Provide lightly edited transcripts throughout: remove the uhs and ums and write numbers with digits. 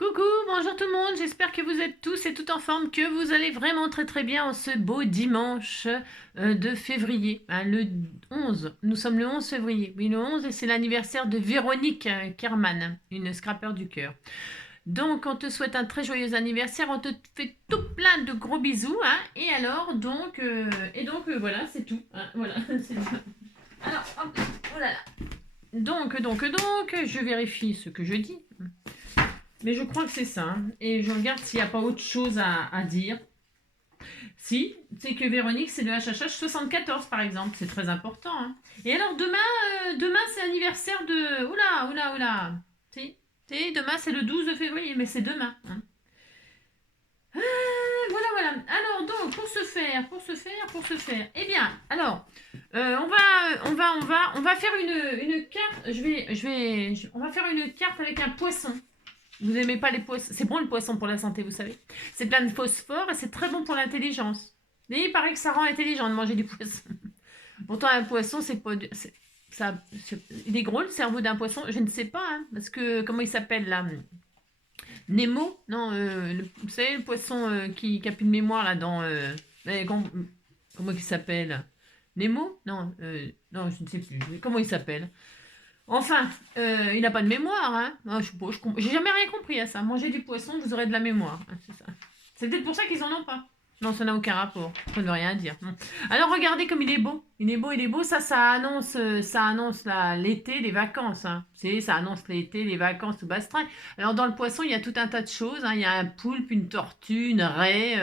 Coucou, bonjour tout le monde, j'espère que vous êtes tous et toutes en forme, que vous allez vraiment très très bien en ce beau dimanche de février, hein, le 11. Nous sommes le 11 février, oui le 11 et c'est l'anniversaire de Véronique Kerman, une scrapper du cœur. Donc on te souhaite un très joyeux anniversaire, on te fait tout plein de gros bisous, hein, et alors voilà c'est tout, hein, voilà. Alors, hop, oh là là. Donc, je vérifie ce que je dis. Mais je crois que c'est ça. Hein. Et je regarde s'il n'y a pas autre chose à dire. Si, c'est que Véronique, c'est le HHH 74 par exemple. C'est très important. Hein. Et alors demain c'est l'anniversaire de... Oula. Si, demain c'est le 12 février, mais c'est demain. Hein. Voilà. Alors donc, pour se faire. Eh bien, alors, on va faire une carte. On va faire une carte avec un poisson. Vous n'aimez pas les poissons? C'est bon le poisson pour la santé, vous savez. C'est plein de phosphore et c'est très bon pour l'intelligence. Mais il paraît que ça rend intelligent de manger du poisson. Pourtant, un poisson, c'est pas... il est gros le cerveau d'un poisson? Je ne sais pas, hein, parce que... Comment il s'appelle là? Nemo? Non, vous savez, le poisson qui a plus de mémoire là dans... comment il s'appelle? Nemo? Non, je ne sais plus. Comment il s'appelle? Enfin, il n'a pas de mémoire, hein. Ah, j'ai jamais rien compris à ça. Manger du poisson, vous aurez de la mémoire. Hein, c'est ça. C'est peut-être pour ça qu'ils en ont pas. Non, ça n'a aucun rapport. Ça ne veut rien dire. Non. Alors regardez comme il est beau. Il est beau. Ça annonce l'été, les vacances. Hein. Ça annonce l'été, les vacances tout bastringue. Alors dans le poisson, il y a tout un tas de choses. Hein. Il y a un poulpe, une tortue, une raie.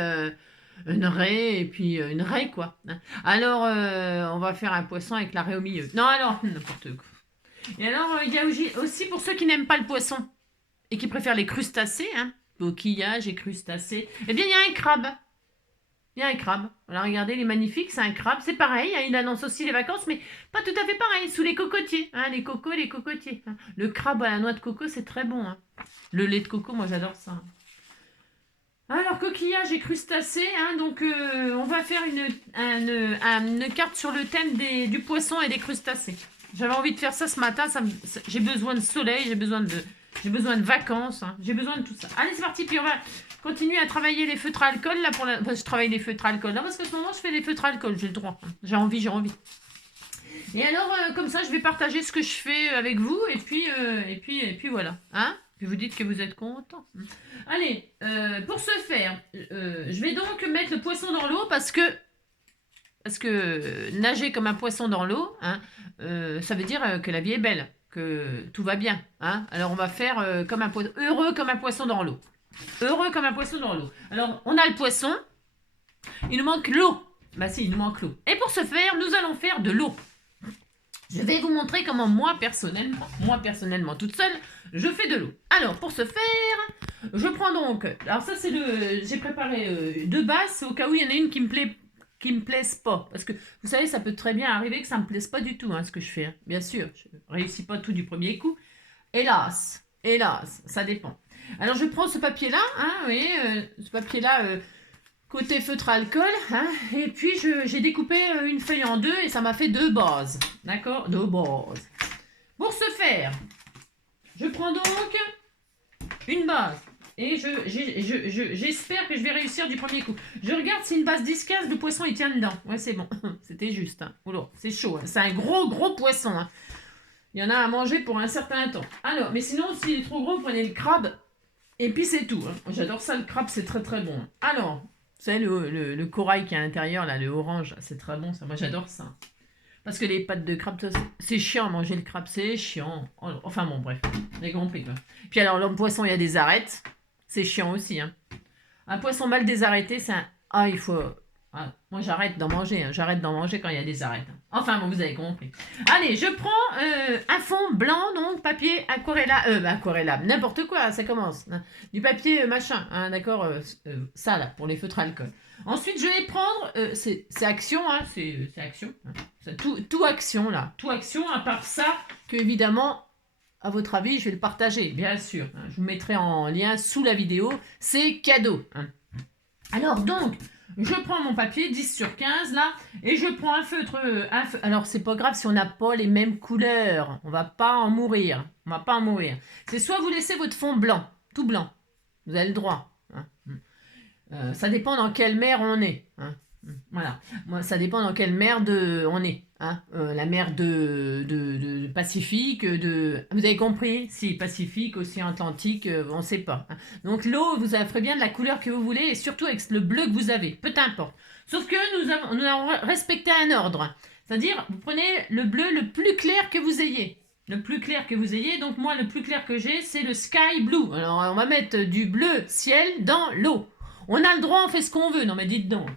Une raie et puis une raie quoi. Hein. Alors on va faire un poisson avec la raie au milieu. Non alors, n'importe quoi. Et alors, il y a aussi pour ceux qui n'aiment pas le poisson et qui préfèrent les crustacés, hein, coquillages et crustacés, eh bien, il y a un crabe. Il y a un crabe. Alors, regardez, il est magnifique, c'est un crabe. C'est pareil, hein, il annonce aussi les vacances, mais pas tout à fait pareil, sous les cocotiers. Hein, les cocos et les cocotiers. Hein. Le crabe à la noix de coco, c'est très bon. Hein. Le lait de coco, moi, j'adore ça. Alors, coquillages et crustacés, hein, donc on va faire une carte sur le thème du poisson et des crustacés. J'avais envie de faire ça ce matin, j'ai besoin de soleil, j'ai besoin de vacances, hein, j'ai besoin de tout ça. Allez, c'est parti, puis on va continuer à travailler les feutres à alcool. Là, je travaille les feutres à alcool, là, parce qu'en ce moment, je fais les feutres à alcool, j'ai le droit. Hein. J'ai envie. Et alors, comme ça, je vais partager ce que je fais avec vous, et puis voilà. Hein, puis vous dites que vous êtes content. Allez, pour ce faire, je vais donc mettre le poisson dans l'eau parce que nager comme un poisson dans l'eau, hein, ça veut dire que la vie est belle, que tout va bien. Hein. Alors on va faire heureux comme un poisson dans l'eau. Heureux comme un poisson dans l'eau. Alors on a le poisson, il nous manque l'eau. Bah si, il nous manque l'eau. Et pour ce faire, nous allons faire de l'eau. Je vais vous montrer comment moi personnellement toute seule, je fais de l'eau. Alors pour ce faire, je prends donc, alors ça c'est j'ai préparé deux bases au cas où il y en a une qui me plaise pas. Parce que, vous savez, ça peut très bien arriver que ça me plaise pas du tout, hein, ce que je fais. Hein. Bien sûr, je réussis pas tout du premier coup. Hélas, ça dépend. Alors, je prends ce papier-là, hein, oui, ce papier-là, côté feutre à alcool, hein, et puis j'ai découpé une feuille en deux et ça m'a fait deux bases. D'accord? Deux bases. Pour ce faire, je prends donc une base. Et j'espère que je vais réussir du premier coup. Je regarde si une base 10-15, le poisson il tient dedans. Ouais, c'est bon. C'était juste. Hein. Oula, c'est chaud. Hein. C'est un gros poisson. Hein. Il y en a à manger pour un certain temps. Alors, mais sinon, s'il est trop gros, prenez le crabe. Et puis c'est tout. Hein. J'adore ça, le crabe, c'est très très bon. Alors, vous savez, le corail qui est à l'intérieur, là, le orange, c'est très bon ça. Moi, j'adore ça. Parce que les pâtes de crabe, c'est chiant à manger le crabe, c'est chiant. Enfin bon, bref, vous avez compris quoi. Puis alors, le poisson, il y a des arêtes. C'est chiant aussi. Hein. Un poisson mal désarrêté, c'est un... Ah, il faut... Ah, moi, j'arrête d'en manger. Hein. J'arrête d'en manger quand il y a des arêtes. Hein. Enfin, bon, vous avez compris. Allez, je prends un fond blanc, donc papier aquarellable. N'importe quoi, ça commence. Hein. Du papier machin, hein, d'accord ça, là, pour les feutres à alcool. Ensuite, je vais prendre... c'est Action, hein, c'est Action. Hein. Tout Action, là. Tout Action, à part ça, que évidemment... À votre avis, je vais le partager, bien sûr. Hein. Je vous mettrai en lien sous la vidéo. C'est cadeau. Hein. Alors donc, je prends mon papier 10/15 là, et je prends un feutre. Alors c'est pas grave si on n'a pas les mêmes couleurs. On va pas en mourir. C'est soit vous laissez votre fond blanc, tout blanc. Vous avez le droit. Hein. Ça dépend dans quelle mer on est. Hein. Voilà. Moi, ça dépend dans quelle mer on est. Hein. La mer de Pacifique, vous avez compris? Si, Pacifique, Océan Atlantique, on ne sait pas. Hein. Donc l'eau, vous ferez bien de la couleur que vous voulez et surtout avec le bleu que vous avez. Peu importe. Sauf que nous avons respecté un ordre. C'est-à-dire, vous prenez le bleu le plus clair que vous ayez. Le plus clair que vous ayez. Donc moi, le plus clair que j'ai, c'est le sky blue. Alors, on va mettre du bleu ciel dans l'eau. On a le droit, on fait ce qu'on veut. Non, mais dites donc.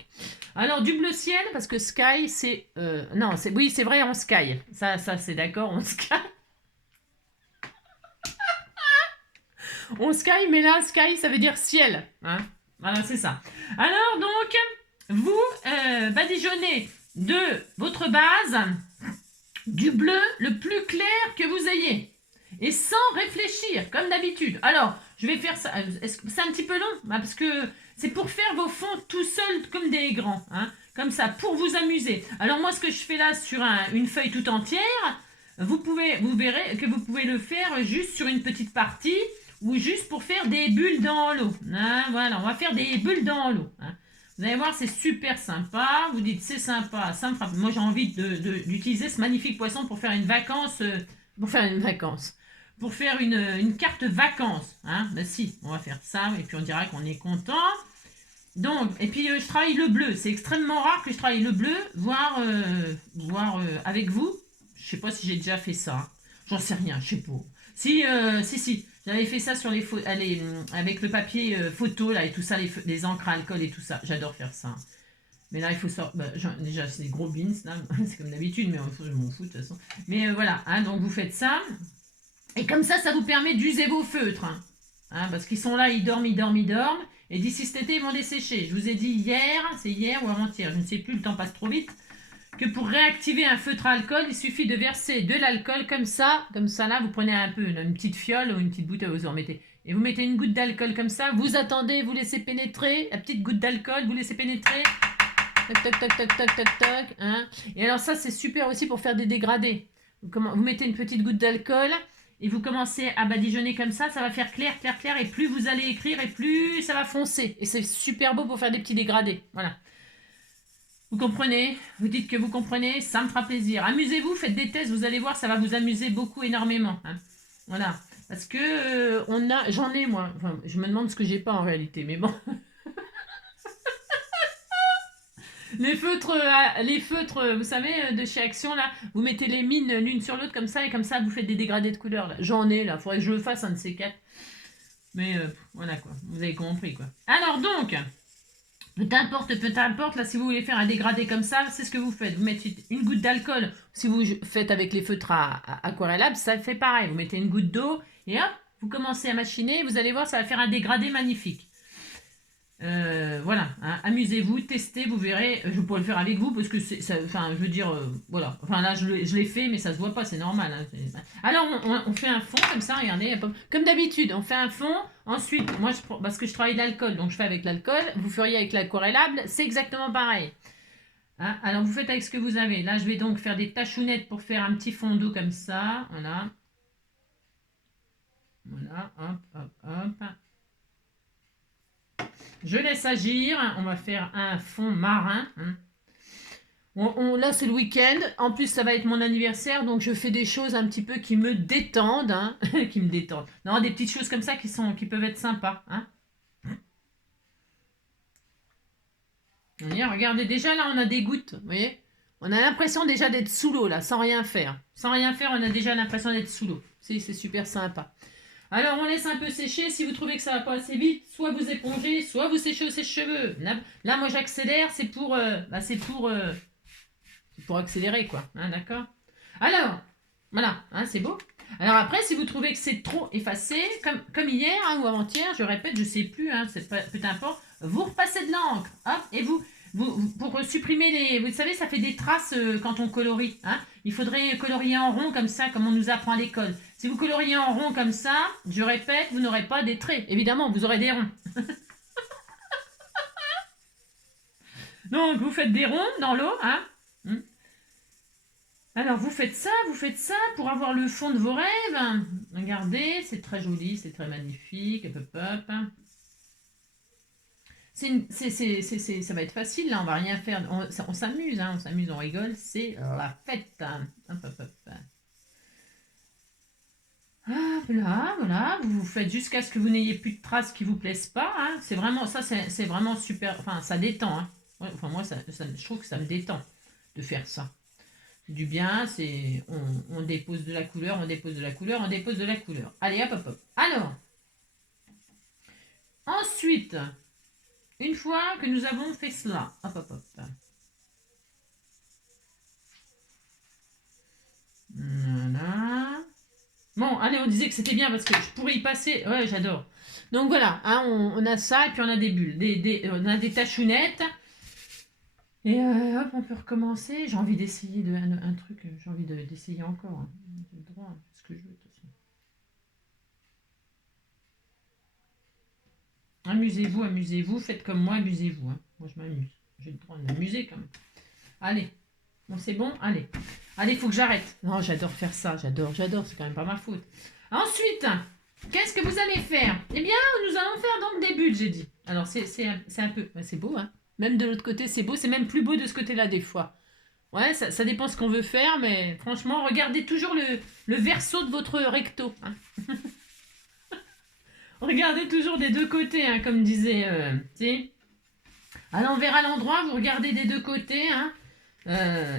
Alors, du bleu ciel, parce que sky, c'est... non, oui, c'est vrai, on sky. Ça c'est d'accord, on sky. On sky, mais là, sky, ça veut dire ciel. Hein, voilà, c'est ça. Alors, donc, vous badigeonnez de votre base du bleu le plus clair que vous ayez. Et sans réfléchir, comme d'habitude. Alors, je vais faire ça. C'est un petit peu long, parce que c'est pour faire vos fonds tout seul comme des grands. Hein, comme ça, pour vous amuser. Alors moi, ce que je fais là sur une feuille tout entière, vous verrez que vous pouvez le faire juste sur une petite partie ou juste pour faire des bulles dans l'eau. Hein, voilà, on va faire des bulles dans l'eau. Hein. Vous allez voir, c'est super sympa. Vous dites, c'est sympa, ça me frappe. Moi, j'ai envie d'utiliser ce magnifique poisson pour faire une vacance. Pour faire une carte vacances. Hein. Ben si, on va faire ça et puis on dira qu'on est content. Donc, et puis je travaille le bleu. C'est extrêmement rare que je travaille le bleu, voire avec vous. Je sais pas si j'ai déjà fait ça. J'en sais rien, je sais pas. Si. J'avais fait ça sur avec le papier photo là et tout ça, les encres à alcool et tout ça. J'adore faire ça. Mais là, il faut sortir. Bah, déjà, c'est des gros beans là. C'est comme d'habitude, mais je m'en fous de toute façon. Mais voilà, hein, donc vous faites ça. Et comme ça vous permet d'user vos feutres. Hein, parce qu'ils sont là, ils dorment. Et d'ici cet été, ils vont dessécher. Je vous ai dit c'est hier ou avant-hier, je ne sais plus, le temps passe trop vite, que pour réactiver un feutre à alcool, il suffit de verser de l'alcool comme ça là, vous prenez un peu une petite fiole ou une petite bouteille, vous en mettez. Et vous mettez une goutte d'alcool comme ça, vous attendez, vous laissez pénétrer, la petite goutte d'alcool, vous laissez pénétrer. Toc. Hein. Et alors ça, c'est super aussi pour faire des dégradés. Vous mettez une petite goutte d'alcool et vous commencez à badigeonner comme ça va faire clair. Et plus vous allez écrire et plus ça va foncer. Et c'est super beau pour faire des petits dégradés. Voilà. Vous comprenez? Vous dites que vous comprenez? Ça me fera plaisir. Amusez-vous, faites des tests, vous allez voir, ça va vous amuser beaucoup, énormément. Hein. Voilà. Parce que j'en ai moi. Enfin, je me demande ce que j'ai pas en réalité, mais bon. Les feutres, vous savez, de chez Action, là, vous mettez les mines l'une sur l'autre comme ça, et comme ça, vous faites des dégradés de couleurs. Là. J'en ai, là. Faudrait que je le fasse, un de ces quatre. Mais voilà, quoi. Vous avez compris, quoi. Alors, donc, peu importe, là, si vous voulez faire un dégradé comme ça, c'est ce que vous faites. Vous mettez une goutte d'alcool. Si vous faites avec les feutres à aquarellables, ça fait pareil. Vous mettez une goutte d'eau, et hop, vous commencez à machiner. Vous allez voir, ça va faire un dégradé magnifique. Voilà, hein, amusez-vous, testez, vous verrez. Je pourrais le faire avec vous parce que enfin, je veux dire, voilà. Enfin là, je l'ai fait, mais ça se voit pas, c'est normal. Hein. Alors, on fait un fond comme ça, regardez, comme d'habitude, on fait un fond. Ensuite, moi, parce que je travaille l'alcool, donc je fais avec l'alcool. Vous feriez avec l'aquarellable, c'est exactement pareil. Hein, alors, vous faites avec ce que vous avez. Là, je vais donc faire des tachounettes pour faire un petit fond d'eau comme ça. Voilà. Voilà, hop. Je laisse agir. On va faire un fond marin. Là, c'est le week-end. En plus, ça va être mon anniversaire. Donc, je fais des choses un petit peu qui me détendent. Hein, qui me détendent. Non, des petites choses comme ça qui peuvent être sympas. Hein. Regardez, déjà, là, on a des gouttes. Vous voyez? On a l'impression déjà d'être sous l'eau, là, sans rien faire. Sans rien faire, on a déjà l'impression d'être sous l'eau. C'est super sympa. Alors, on laisse un peu sécher. Si vous trouvez que ça va pas assez vite, soit vous épongez, soit vous séchez au sèche-cheveux. Là, moi, j'accélère. C'est pour accélérer, quoi. Hein, d'accord? Alors, voilà. Hein, c'est beau. Alors après, si vous trouvez que c'est trop effacé, comme hier hein, ou avant-hier, je répète, je sais plus, hein, peu importe, vous repassez de l'encre. Hop, et vous, pour supprimer vous savez, ça fait des traces quand on colorie. Hein. Il faudrait colorier en rond comme ça, comme on nous apprend à l'école. Si vous coloriez en rond comme ça, je répète, vous n'aurez pas des traits. Évidemment, vous aurez des ronds. Donc, vous faites des ronds dans l'eau. Hein. Alors, vous faites ça pour avoir le fond de vos rêves. Regardez, c'est très joli, c'est très magnifique. Hop. Ça va être facile, là, on va rien faire. On s'amuse, hein, on s'amuse, on rigole, c'est la fête. Hein. Hop, hop, hop. Hop là, voilà, vous faites jusqu'à ce que vous n'ayez plus de traces qui vous plaisent pas. Hein. C'est vraiment, ça, c'est vraiment super. Enfin, ça détend. Hein. Ouais, enfin, moi, je trouve que ça me détend de faire ça. C'est du bien, on dépose de la couleur, on dépose de la couleur, on dépose de la couleur. Allez, hop, hop, hop. Alors, ensuite, une fois que nous avons fait cela, hop, hop, hop. Voilà. Bon, allez, on disait que c'était bien parce que je pourrais y passer. Ouais, j'adore. Donc voilà, hein, on a ça et puis on a des bulles, on a des tachounettes. Et hop, on peut recommencer. J'ai envie d'essayer un truc, j'ai envie d'essayer encore. Hein. J'ai le droit, ce que je veux de toute façon. Amusez-vous, amusez-vous, faites comme moi, amusez-vous. Hein. Moi, je m'amuse. J'ai le droit de m'amuser quand même. Allez, bon, c'est bon. Allez, il faut que j'arrête. Non, j'adore faire ça, j'adore. C'est quand même pas ma faute. Ensuite, qu'est-ce que vous allez faire? Eh bien, nous allons faire donc des bulles, j'ai dit. Alors, c'est un peu... C'est beau, hein. Même de l'autre côté, c'est beau. C'est même plus beau de ce côté-là, des fois. Ouais, ça dépend ce qu'on veut faire, mais franchement, regardez toujours le verso de votre recto. Hein. Regardez toujours des deux côtés, hein, comme disait... à l'envers, à l'endroit, vous regardez des deux côtés. Hein.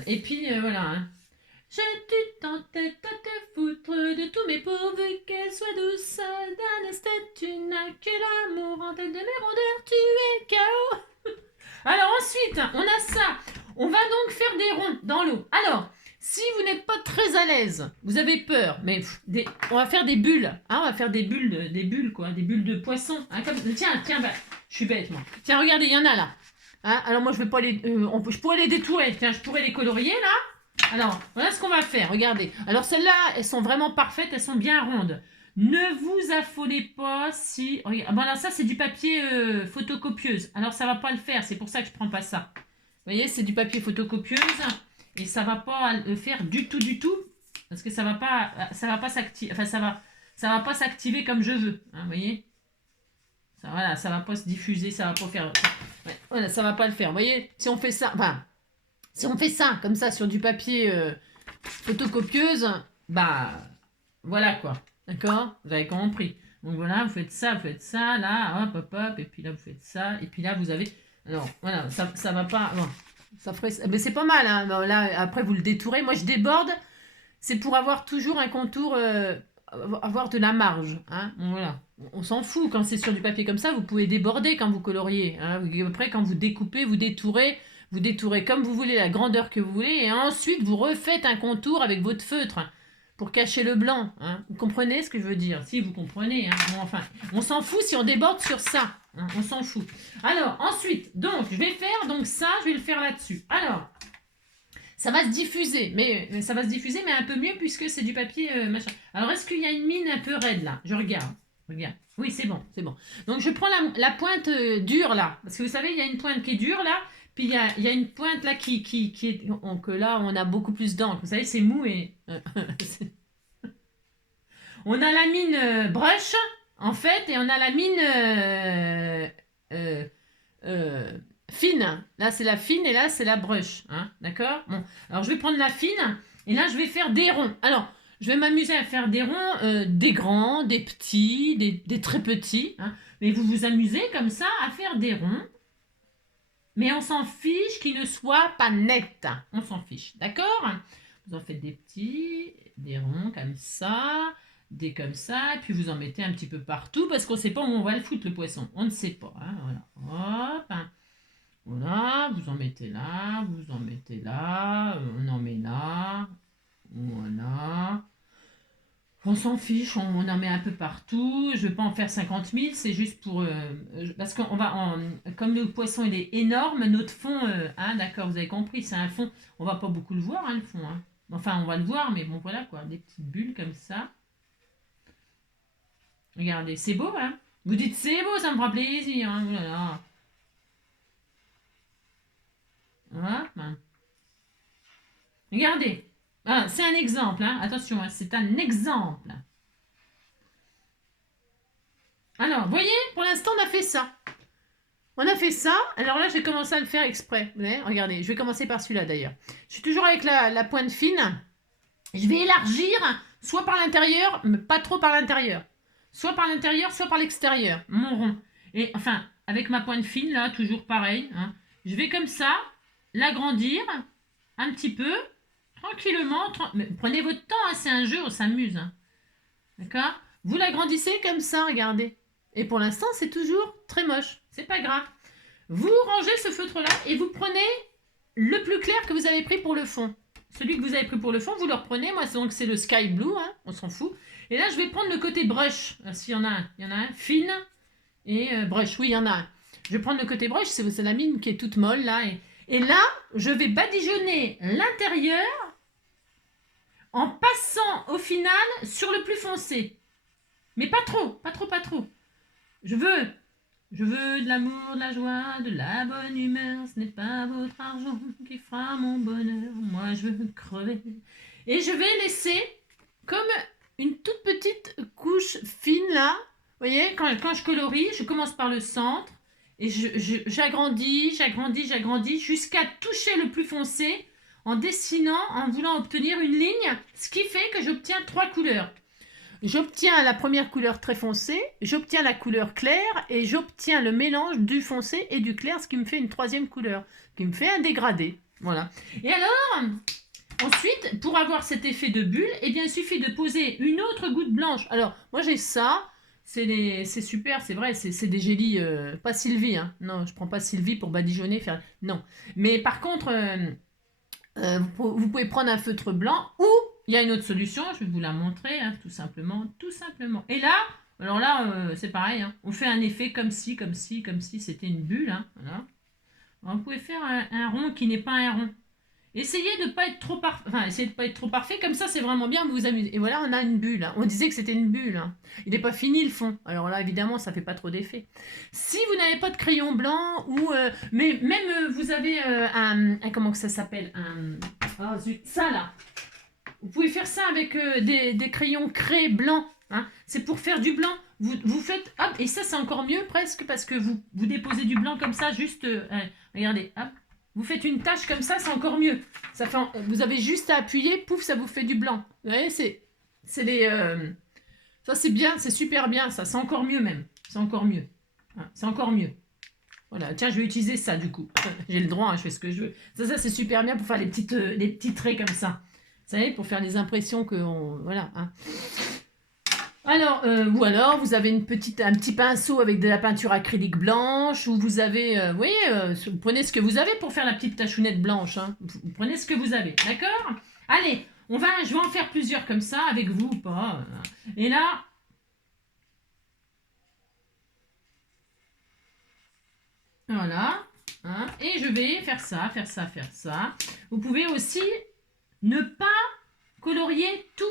Et puis, voilà. Hein. J'ai en tête à te foutre de tous mes pourvus qu'elle soit douce. D'Anastet, tu n'as que l'amour en tête de mes rondeurs, tu es KO. Alors ensuite, on a ça. On va donc faire des ronds dans l'eau. Alors, si vous n'êtes pas très à l'aise, vous avez peur, mais on va faire des bulles. Hein, on va faire des bulles quoi, des bulles de poisson. Hein, tiens, bah, je suis bête moi. Tiens, regardez, il y en a là. Hein, alors moi je vais pas les, je pourrais les détourer. Tiens, je pourrais les colorier là. Alors, voilà ce qu'on va faire, regardez. Alors celles-là, elles sont vraiment parfaites, elles sont bien rondes. Ne vous affolez pas si... Regarde, bon, alors ça, c'est du papier photocopieuse. Alors, ça va pas le faire, c'est pour ça que je prends pas ça. Vous voyez, c'est du papier photocopieuse. Et ça va pas le faire du tout. Parce que ça va pas s'activer. Enfin, ça va pas s'activer comme je veux. Hein, vous voyez, voilà, ça va pas se diffuser, ça va pas faire... Ouais, voilà, ça va pas le faire. Vous voyez, si on fait ça... Enfin, si on fait ça, comme ça, sur du papier photocopieuse, bah, voilà quoi. D'accord? Vous avez compris. Donc voilà, vous faites ça, là, hop, hop, hop, et puis là, vous faites ça, et puis là, vous avez... Alors, voilà, ça va pas... Bon, ça ferait... Mais c'est pas mal, hein. Bon, là, après, vous le détourez. Moi, je déborde. C'est pour avoir toujours un contour... avoir de la marge. Hein. Bon, voilà. On s'en fout. Quand c'est sur du papier comme ça, vous pouvez déborder quand vous coloriez. Hein. Après, quand vous découpez, vous détourez comme vous voulez, la grandeur que vous voulez, et ensuite vous refaites un contour avec votre feutre pour cacher le blanc. Hein. Vous comprenez ce que je veux dire? Si, vous comprenez. Hein. Bon, enfin, on s'en fout si on déborde sur ça. Hein. On s'en fout. Alors, ensuite, donc, je vais faire donc ça, je vais le faire là-dessus. Alors, ça va se diffuser, mais ça va se diffuser, mais un peu mieux puisque c'est du papier machin. Alors, est-ce qu'il y a une mine un peu raide là? Je regarde. Regarde. Oui, c'est bon, c'est bon. Donc, je prends la pointe dure là, parce que vous savez, il y a une pointe qui est dure là. Puis il y a une pointe là qui est... que là, on a beaucoup plus d'encre. Vous savez, c'est mou et... on a la mine brush, en fait, et on a la mine fine. Là, c'est la fine et là, c'est la brush. Hein, d'accord? Bon, alors je vais prendre la fine et là, je vais faire des ronds. Alors, je vais m'amuser à faire des ronds, des grands, des petits, des très petits. Hein, mais vous vous amusez comme ça à faire des ronds. Mais on s'en fiche qu'il ne soit pas net. On s'en fiche, d'accord? Vous en faites des petits, des ronds comme ça, des comme ça, et puis vous en mettez un petit peu partout parce qu'on ne sait pas où on va le foutre le poisson. On ne sait pas. Hein, voilà. Hop. Hein. Voilà, vous en mettez là, vous en mettez là, on en met là. Voilà. On s'en fiche, on en met un peu partout. Je ne vais pas en faire 50 000, c'est juste pour... parce qu'on va... comme le poisson il est énorme, notre fond... hein, d'accord, vous avez compris, c'est un fond... On va pas beaucoup le voir, hein, le fond. Hein. Enfin, on va le voir, mais bon, voilà quoi. Des petites bulles comme ça. Regardez, c'est beau, hein. Vous dites c'est beau, ça me fera plaisir. Hein, voilà. Voilà. Ben. Regardez. Ah, c'est un exemple, hein. Attention, hein, c'est un exemple. Alors, vous voyez, pour l'instant, on a fait ça. On a fait ça. Alors là, j'ai commencé à le faire exprès. Vous voyez, regardez, je vais commencer par celui-là d'ailleurs. Je suis toujours avec la pointe fine. Je vais élargir, soit par l'intérieur, mais pas trop par l'intérieur. Soit par l'intérieur, soit par l'extérieur, mon rond. Et enfin, avec ma pointe fine, là, toujours pareil. Hein, je vais comme ça, l'agrandir un petit peu, tranquillement. Mais prenez votre temps, hein, c'est un jeu, on s'amuse. Hein. D'accord? Vous l'agrandissez comme ça, regardez. Et pour l'instant, c'est toujours très moche. C'est pas grave. Vous rangez ce feutre-là et vous prenez le plus clair que vous avez pris pour le fond. Celui que vous avez pris pour le fond, vous le reprenez. Moi, donc c'est le sky blue, hein, on s'en fout. Et là, je vais prendre le côté brush. S'il y en a un, il y en a un fine et brush. Oui, il y en a un. Je vais prendre le côté brush, c'est la mine qui est toute molle là. Et là, je vais badigeonner l'intérieur en passant au final sur le plus foncé. Mais pas trop, pas trop, pas trop. Je veux de l'amour, de la joie, de la bonne humeur. Ce n'est pas votre argent qui fera mon bonheur. Moi, je veux crever. Et je vais laisser comme une toute petite couche fine là. Vous voyez, quand je colorie, je commence par le centre. Et j'agrandis, j'agrandis, j'agrandis jusqu'à toucher le plus foncé en dessinant, en voulant obtenir une ligne. Ce qui fait que j'obtiens 3 couleurs. J'obtiens la première couleur très foncée, j'obtiens la couleur claire et j'obtiens le mélange du foncé et du clair, ce qui me fait une troisième couleur, qui me fait un dégradé. Voilà. Et alors, ensuite, pour avoir cet effet de bulle, eh bien, il suffit de poser une autre goutte blanche. Alors, moi j'ai ça, c'est super, c'est vrai, c'est des gélis, pas Sylvie, hein. Non, je prends pas Sylvie pour badigeonner, faire... Non. Mais par contre, vous pouvez prendre un feutre blanc ou il y a une autre solution, je vais vous la montrer, hein, tout simplement, tout simplement. Et là, alors là, c'est pareil, hein, on fait un effet comme si c'était une bulle. Hein, voilà. Alors, vous pouvez faire un rond qui n'est pas un rond. Essayez de pas être trop parfait, enfin, essayez de pas être trop parfait, comme ça c'est vraiment bien, vous vous amusez. Et voilà, on a une bulle. Hein. On disait que c'était une bulle. Hein. Il n'est pas fini le fond. Alors là, évidemment, ça fait pas trop d'effet. Si vous n'avez pas de crayon blanc ou mais même vous avez comment que ça s'appelle oh, zut, ça là. Vous pouvez faire ça avec des crayons craie blancs. Hein. C'est pour faire du blanc. Vous faites... Hop, et ça, c'est encore mieux presque parce que vous déposez du blanc comme ça, juste... regardez, hop. Vous faites une tache comme ça, c'est encore mieux. Ça fait, vous avez juste à appuyer, pouf, ça vous fait du blanc. Vous voyez, c'est les... ça, c'est bien, c'est super bien, ça. C'est encore mieux même. C'est encore mieux. Hein, c'est encore mieux. Voilà, tiens, je vais utiliser ça du coup. J'ai le droit, hein, je fais ce que je veux. Ça c'est super bien pour faire les petits traits comme ça. Vous savez, pour faire les impressions que voilà. Hein. Alors, ou alors, vous avez un petit pinceau avec de la peinture acrylique blanche, ou vous avez, vous voyez, vous prenez ce que vous avez pour faire la petite tachounette blanche. Hein. Vous prenez ce que vous avez, d'accord? Allez, je vais en faire plusieurs comme ça, avec vous ou pas. Et là, voilà. Hein, et je vais faire ça, faire ça, faire ça. Vous pouvez aussi ne pas colorier tout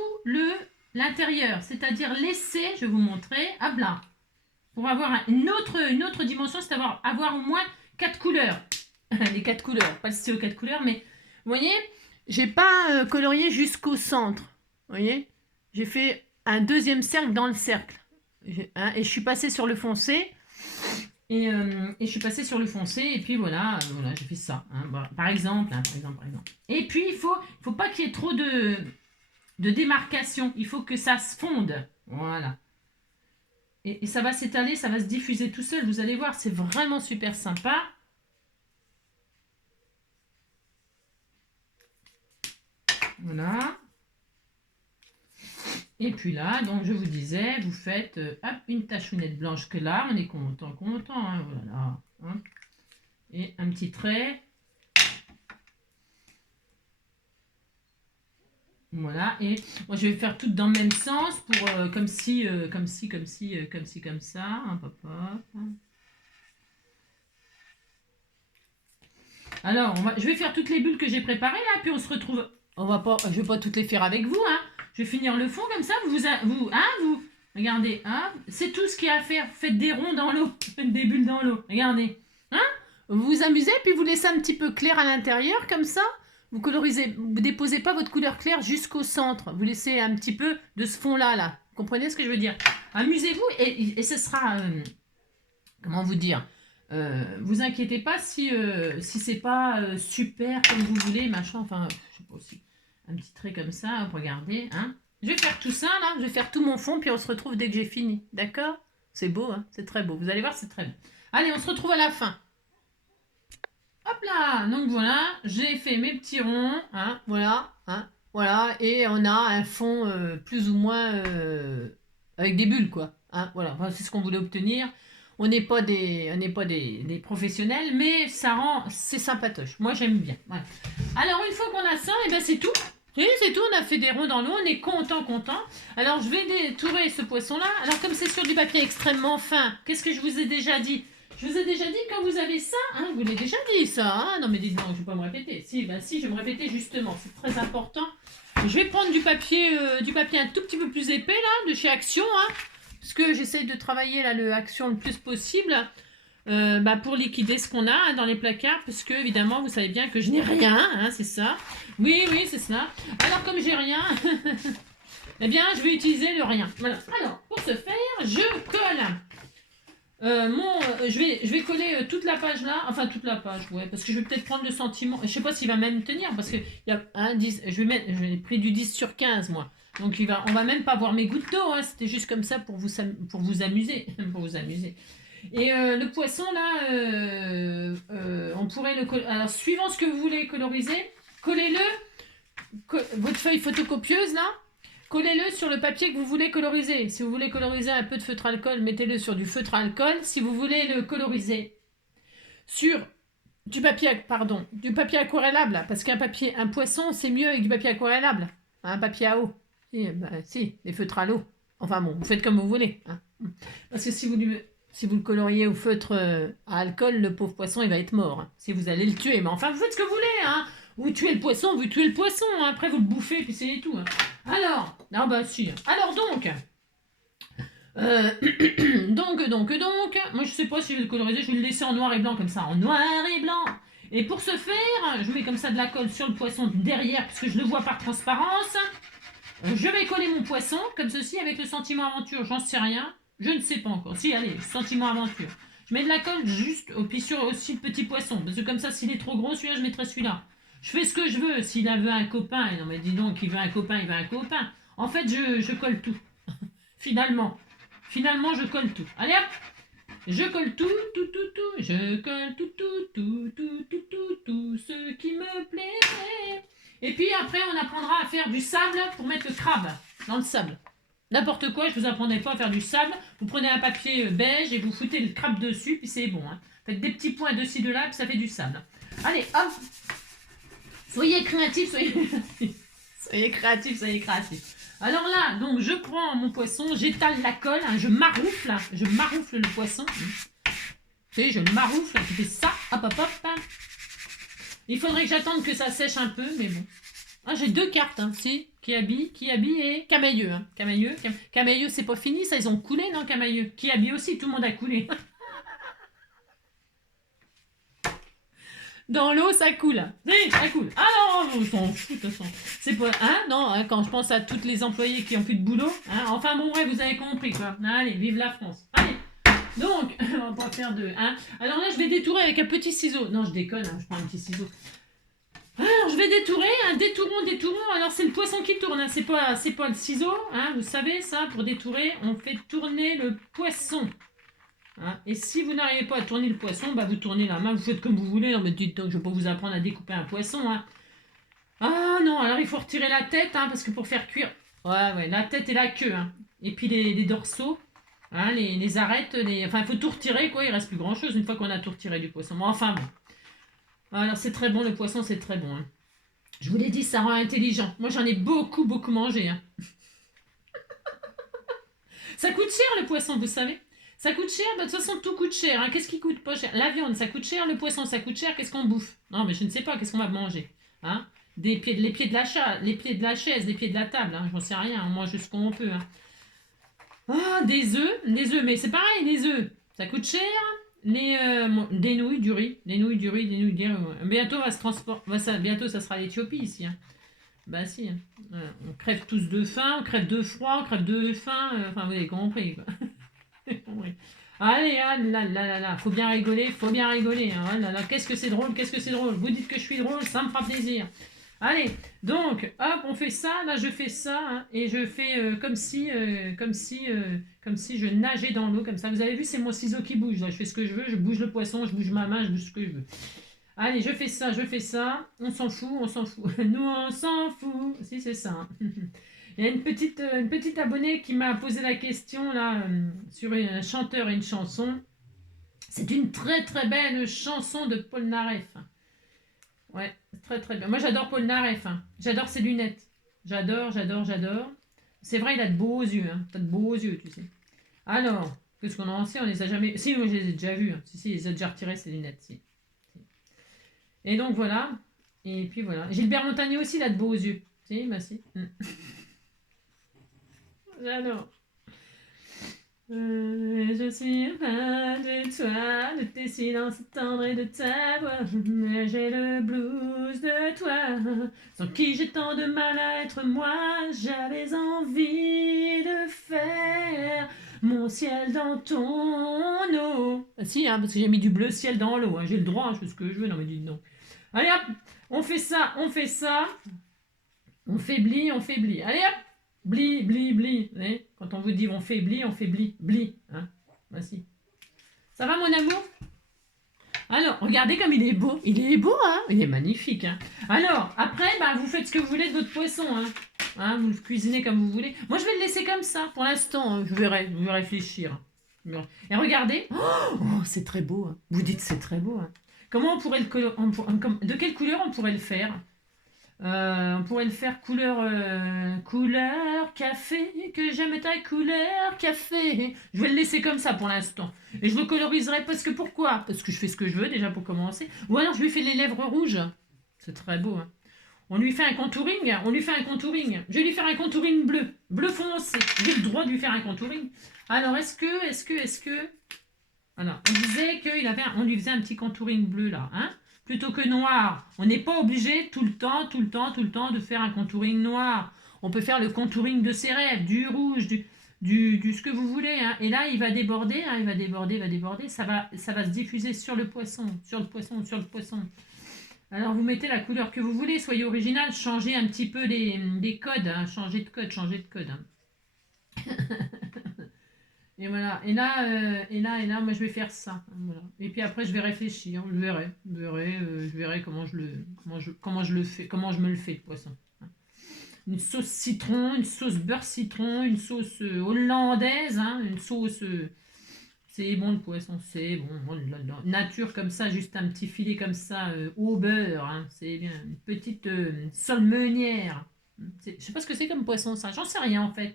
l'intérieur, c'est-à-dire laisser, je vais vous montrer, hop là, pour avoir une autre dimension, c'est avoir au moins 4 couleurs. Les 4 couleurs, pas le aux 4 couleurs, mais vous voyez, j'ai pas colorié jusqu'au centre. Vous voyez, j'ai fait un deuxième cercle dans le cercle. Hein, et je suis passée sur le foncé. Et je suis passée sur le foncé, et puis voilà, j'ai fait ça. Hein, voilà, par exemple. Et puis, il faut pas qu'il y ait trop de démarcation. Il faut que ça se fonde. Voilà. Et ça va s'étaler, ça va se diffuser tout seul. Vous allez voir, c'est vraiment super sympa. Voilà. Et puis là, donc je vous disais, vous faites hop, une tachounette blanche que là, on est content, hein, voilà. Hein. Et un petit trait. Voilà, et moi je vais faire tout dans le même sens pour comme ça. Hop, hop, hop. Alors, je vais faire toutes les bulles que j'ai préparées là, puis on se retrouve. Je vais pas toutes les faire avec vous, hein. Je vais finir le fond comme ça. Vous, regardez, hein, c'est tout ce qu'il y a à faire. Faites des ronds dans l'eau, faites des bulles dans l'eau. Regardez, hein. Vous vous amusez, puis vous laissez un petit peu clair à l'intérieur comme ça. Vous colorisez, vous déposez pas votre couleur claire jusqu'au centre. Vous laissez un petit peu de ce fond-là, là. Vous comprenez ce que je veux dire? Amusez-vous et ce sera, comment vous dire, Vous inquiétez pas si c'est pas super comme vous voulez, machin, enfin, je sais pas aussi. Un petit trait comme ça, hop, regardez, hein. Je vais faire tout ça, là, je vais faire tout mon fond, puis on se retrouve dès que j'ai fini, d'accord? C'est beau, hein, c'est très beau, vous allez voir, c'est très beau. Allez, on se retrouve à la fin. Hop là, donc voilà, j'ai fait mes petits ronds, hein, voilà, et on a un fond plus ou moins avec des bulles, quoi, hein, voilà, enfin, c'est ce qu'on voulait obtenir. On n'est pas des professionnels, mais ça rend, c'est sympatoche. Moi, j'aime bien. Voilà. Alors, une fois qu'on a ça, et ben c'est tout. Oui, c'est tout, on a fait des ronds dans l'eau, on est content. Alors, je vais détourer ce poisson-là. Alors, comme c'est sur du papier extrêmement fin, qu'est-ce que je vous ai déjà dit? Je vous ai déjà dit quand vous avez ça, hein, je vous l'ai déjà dit ça, hein. Non mais dites donc, je ne vais pas me répéter. Si, ben si, je vais me répéter justement, c'est très important. Je vais prendre du papier un tout petit peu plus épais là, de chez Action, hein, parce que j'essaye de travailler là le Action le plus possible. Pour liquider ce qu'on a hein, dans les placards, parce que évidemment vous savez bien que je n'ai rien, hein, c'est ça. Oui, c'est ça. Alors comme j'ai rien, eh bien je vais utiliser le rien. Voilà. Alors pour ce faire, je colle je vais coller toute la page là, enfin toute la page, ouais, parce que je vais peut-être prendre le sentiment. Je sais pas s'il va même tenir, parce que il y a un 10, j'ai pris du 10 sur 15 moi. Donc on va même pas voir mes gouttes d'eau, hein, c'était juste comme ça pour vous amuser, pour vous amuser. Et le poisson, là, on pourrait le coller. Alors, suivant ce que vous voulez coloriser, collez-le, votre feuille photocopieuse, là, collez-le sur le papier que vous voulez coloriser. Si vous voulez coloriser un peu de feutre alcool, mettez-le sur du feutre alcool. Si vous voulez le coloriser sur du papier aquarellable, parce un poisson, c'est mieux avec du papier aquarellable, un papier à eau. Si, des feutres à l'eau. Enfin bon, vous faites comme vous voulez. Hein. Parce que si vous le coloriez au feutre à alcool, le pauvre poisson, il va être mort. Hein, si vous allez le tuer. Mais enfin, vous faites ce que vous voulez. Hein. Vous tuez le poisson, vous tuez le poisson. Hein. Après, vous le bouffez, puis c'est tout. Hein. Alors, si. Alors donc, moi je sais pas si je vais le coloriser, je vais le laisser en noir et blanc comme ça, en noir et blanc. Et pour ce faire, je mets comme ça de la colle sur le poisson derrière, puisque je le vois par transparence. Je vais coller mon poisson, comme ceci, avec le sentiment aventure, j'en sais rien. Je ne sais pas encore. Si, allez, sentiment aventure. Je mets de la colle juste au pied sur aussi le petit poisson. Parce que comme ça, s'il est trop gros, celui-là, je mettrai celui-là. Je fais ce que je veux. S'il veut un copain, non mais dis donc, il veut un copain, il veut un copain. En fait, je colle tout. Finalement, je colle tout. Allez hop, je colle tout. Je colle tout, ce qui me plaît. Et puis après, on apprendra à faire du sable pour mettre le crabe dans le sable. N'importe quoi, je vous apprendrai pas à faire du sable. Vous prenez un papier beige et vous foutez le crabe dessus, puis c'est bon. Hein. Faites des petits points de ci, de là, puis ça fait du sable. Allez, hop. Soyez créatifs, soyez créatifs. Alors là, donc je prends mon poisson, j'étale la colle, hein, je maroufle le poisson. Vous savez, je le maroufle, je fais ça, hop. Il faudrait que j'attende que ça sèche un peu, mais bon. Ah, j'ai 2 cartes, hein, si. Kiabi et Camailleux. Hein. Camailleux, c'est pas fini, ça, ils ont coulé, non, Camailleux. Kiabi aussi, tout le monde a coulé. Dans l'eau, ça coule. Oui, ça coule. Ah non, on s'en fout, de toute façon. C'est pas... Hein, non, hein, quand je pense à toutes les employés qui ont plus de boulot. Hein, enfin, bon, ouais, vous avez compris, quoi. Allez, vive la France. Allez. Donc, on va pas faire de... Hein. Alors là, je vais détourer avec un petit ciseau. Non, je déconne, hein, je prends un petit ciseau. Alors, je vais détourer, hein, détourons. Alors, c'est le poisson qui tourne, hein, c'est pas le ciseau. Hein, vous savez, ça, pour détourer, on fait tourner le poisson. Hein, et si vous n'arrivez pas à tourner le poisson, vous tournez la main, vous faites comme vous voulez. Non, mais dites donc, je vais pas vous apprendre à découper un poisson. Hein. Ah non, alors il faut retirer la tête, hein, parce que pour faire cuire... Ouais, la tête et la queue. Hein. Et puis les dorsaux. Hein, les arêtes, enfin il faut tout retirer quoi, il reste plus grand chose une fois qu'on a tout retiré du poisson. Bon, enfin bon. Alors c'est très bon le poisson, c'est très bon. Hein. Je vous l'ai dit, ça rend intelligent. Moi j'en ai beaucoup mangé. Hein. Ça coûte cher le poisson, vous savez. Ça coûte cher, de toute façon tout coûte cher. Hein. Qu'est-ce qui coûte pas cher? La viande ça coûte cher, le poisson ça coûte cher, qu'est-ce qu'on bouffe? Non mais je ne sais pas, qu'est-ce qu'on va manger? Hein, les pieds de la chaise, les pieds de la table, hein. J'en sais rien, on mange ce qu'on peut. Hein. Ah, des œufs, mais c'est pareil, les œufs, ça coûte cher. Des nouilles, du riz, Bientôt, bientôt, ça sera l'Éthiopie ici. Hein. Bah si, hein. On crève tous de faim, on crève de froid, on crève de faim. Enfin, vous avez compris, quoi. Allez, ah là là là là, faut bien rigoler, faut bien rigoler. Hein. Ah là là, qu'est-ce que c'est drôle, qu'est-ce que c'est drôle. Vous dites que je suis drôle, ça me fera plaisir. Allez, donc, hop, on fait ça, là je fais ça, hein, et je fais comme si je nageais dans l'eau, comme ça. Vous avez vu, c'est mon ciseau qui bouge, là. Je fais ce que je veux, je bouge le poisson, je bouge ma main, je bouge ce que je veux. Allez, je fais ça, on s'en fout, on s'en fout. Nous, on s'en fout. Si, c'est ça. Hein. Il y a une petite abonnée qui m'a posé la question, là, sur un chanteur et une chanson. C'est une très très belle chanson de Paul Naref. Ouais, très très bien. Moi j'adore Paul Naref. Hein. J'adore ses lunettes. J'adore, j'adore, j'adore. C'est vrai, il a de beaux yeux. Hein. T'as de beaux yeux, tu sais. Alors, qu'est-ce qu'on en sait? On les a jamais. Si, moi je les ai déjà vus. Hein. Si, il les a déjà retirés, ses lunettes. Si. Et donc voilà. Et puis voilà. Gilbert Montagné aussi, il a de beaux yeux. Si, bah si. J'adore. Je suis fan de toi, de tes silences tendres et de ta voix. J'ai le blues de toi, sans qui j'ai tant de mal à être moi. J'avais envie de faire mon ciel dans ton eau. Ah si, hein, parce que j'ai mis du bleu ciel dans l'eau. Hein. J'ai le droit, hein, je fais ce que je veux. Non mais dites non. Allez hop, on fait ça, on fait ça. On faiblit, on faiblit. Allez hop. Bli, bli, bli. Quand on vous dit on fait bli, bli. Hein. Voici. Ça va mon amour? Alors, regardez comme il est beau. Il est beau, hein? Il est magnifique. Hein. Alors, après, bah, vous faites ce que vous voulez de votre poisson. Hein. Hein, vous le cuisinez comme vous voulez. Moi, je vais le laisser comme ça pour l'instant. Hein. Je vais réfléchir. Et regardez. Oh, c'est très beau. Hein. Vous dites c'est très beau. Hein. Comment on pourrait de quelle couleur on pourrait le faire? On pourrait le faire couleur café, que j'aime ta couleur café. Je vais le laisser comme ça pour l'instant. Et je le coloriserai parce que pourquoi? Parce que je fais ce que je veux déjà pour commencer. Ou alors je lui fais les lèvres rouges. C'est très beau. Hein. On lui fait un contouring. Je vais lui faire un contouring bleu. Bleu foncé. J'ai le droit de lui faire un contouring. Alors est-ce que... Alors, on disait on lui faisait un petit contouring bleu là. Hein, plutôt que noir. On n'est pas obligé tout le temps de faire un contouring noir. On peut faire le contouring de ses rêves, du rouge, du ce que vous voulez. Hein. Et là, il va déborder, hein, il va déborder. Ça va se diffuser sur le poisson. Alors, vous mettez la couleur que vous voulez. Soyez original. Changez un petit peu les codes. Hein. Changez de code. Hein. Et voilà. Et là, moi je vais faire ça. Voilà. Et puis après je vais réfléchir. Je verrai comment je le fais, comment je me le fais le poisson. Une sauce citron, une sauce beurre citron, une sauce hollandaise, hein, une sauce. C'est bon le poisson, c'est bon. Oh là là. Nature comme ça, juste un petit filet comme ça au beurre. Hein, c'est bien. Une petite solmeunière. Je sais pas ce que c'est comme poisson ça. J'en sais rien en fait.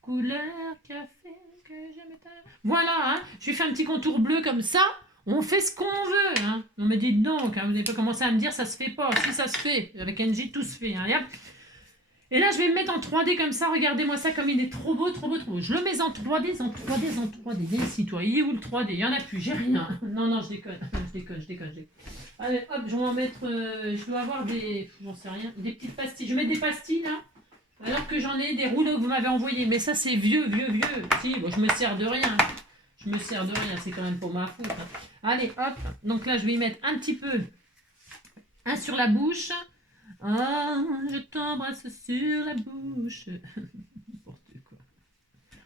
Couleur café que j'aime ta... Voilà, hein, je lui fais un petit contour bleu comme ça. On fait ce qu'on veut. Hein. On me dit donc, hein, vous n'avez pas commencé à me dire ça se fait pas. Si ça se fait, avec NJ tout se fait. Hein, et là je vais me mettre en 3D comme ça. Regardez-moi ça comme il est trop beau. Je le mets en 3D. Viens ici toi. Il est où le 3D? Il n'y en a plus, j'ai rien. Non, je déconne. Allez, hop, je vais en mettre... je dois avoir des... J'en sais rien. Des petites pastilles. Je vais mettre des pastilles là. Alors que j'en ai des rouleaux que vous m'avez envoyés. Mais ça, c'est vieux. Si, bon, je me sers de rien. C'est quand même pour ma faute. Hein. Allez, hop. Donc là, je vais y mettre un petit peu. Un sur la bouche. Oh, je t'embrasse sur la bouche. N'importe quoi.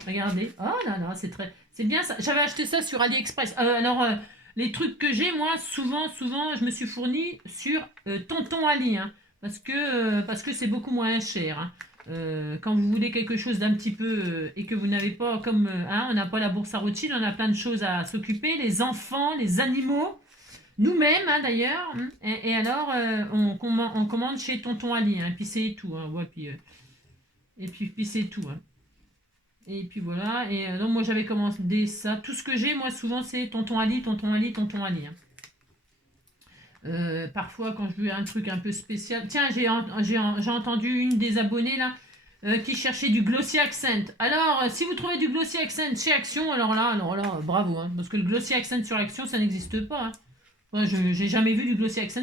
Regardez. Oh là là, c'est bien ça. J'avais acheté ça sur AliExpress. Les trucs que j'ai, moi, souvent, je me suis fourni sur Tonton Ali. Hein, parce que c'est beaucoup moins cher. Hein. Quand vous voulez quelque chose d'un petit peu et que vous n'avez pas comme hein, on n'a pas la bourse à Rothschild, on a plein de choses à s'occuper, les enfants, les animaux, nous-mêmes hein, d'ailleurs, hein, et alors on commande chez Tonton Ali, hein, et puis c'est tout, hein, ouais, et puis c'est tout. Hein. Et puis voilà, et donc moi j'avais commandé ça, tout ce que j'ai moi souvent c'est Tonton Ali. Hein. Parfois quand je veux un truc un peu spécial. Tiens, j'ai entendu une des abonnées là qui cherchait du Glossy Accent. Alors, si vous trouvez du Glossy Accent chez Action, alors là bravo. Hein, parce que le Glossy Accent sur Action, ça n'existe pas. Hein. Moi, je n'ai jamais vu du Glossy Accent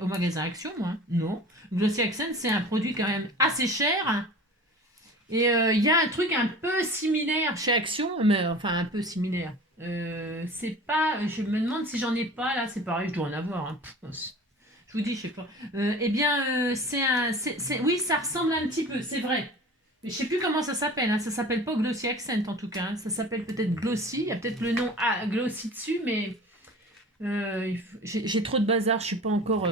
au magasin Action, moi. Hein. Non. Le Glossy Accent, c'est un produit quand même assez cher. Hein. Et il y a un truc un peu similaire chez Action, mais enfin un peu similaire. C'est pas. Je me demande si j'en ai pas là, c'est pareil, je dois en avoir. Hein. Je vous dis, je sais pas. Eh bien, oui, ça ressemble un petit peu, c'est vrai. Mais je sais plus comment ça s'appelle. Hein. Ça s'appelle pas Glossy Accent en tout cas. Hein. Ça s'appelle peut-être Glossy. Il y a peut-être le nom Glossy dessus, mais j'ai trop de bazar. Je suis pas encore.